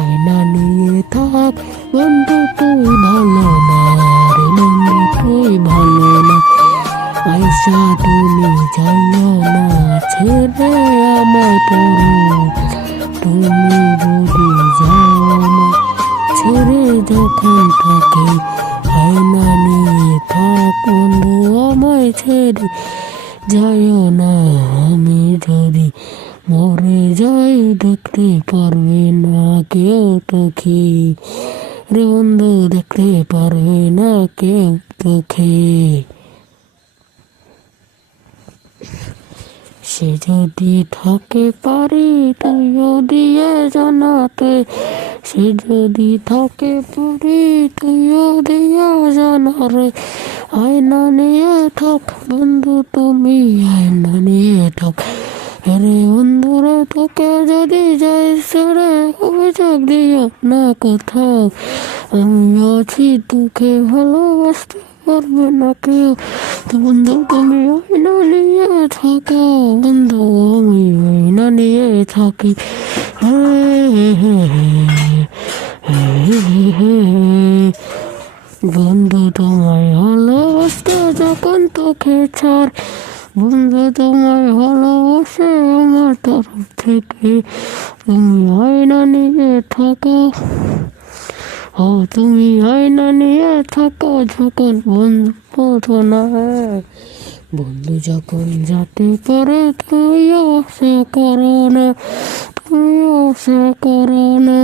আয়না নিয়ে থাক বন্ধু তুই ভালো না রে বন্ধু তুই ভালো না। আয়সা তুমি যাইও না ছেড়ে আমায় পড়ো, তুমি যদি যাও না ছেড়ে যখন থাকে। আয়না নিয়ে থাক বন্ধু আমায় ছেড়ে যাইও না, আমি যদি মরে যাই দেখতে পারবে না কেউ তোকে রে বন্ধু, দেখতে পারবে না কেউ তোকে। সে যদি থাকে পারি তুইও দিয়ে জানাতে, সে যদি থাকে পারি তুইও দিয়া জানা রে। আয়না নিয়ে থাক বন্ধু তুমি আয়না নিয়ে থাক রে বন্ধু রে, তোকে যদি যাই ছেড়ে অভিযোগ দিও না কোথাও, আমি আছি তোকে ভালোবাসতে পারবে না কেউ। তো বন্ধু তুমি আয়না নিয়ে থাকো বন্ধু, আমি আয়না নিয়ে থাকি। বন্ধু তোমায় ভালোবাসতে যখন তোকে ছাড়, বন্ধু তোমায় ভালোবাসে আমার তরফ থেকে, তুমি আয়না নিয়ে থাকো। ও তুমি আয়না নিয়ে থাকো যখন বন্ধু না, বন্ধু যখন যাতে পারে তুইও সে করো না, তুইও সে করো না।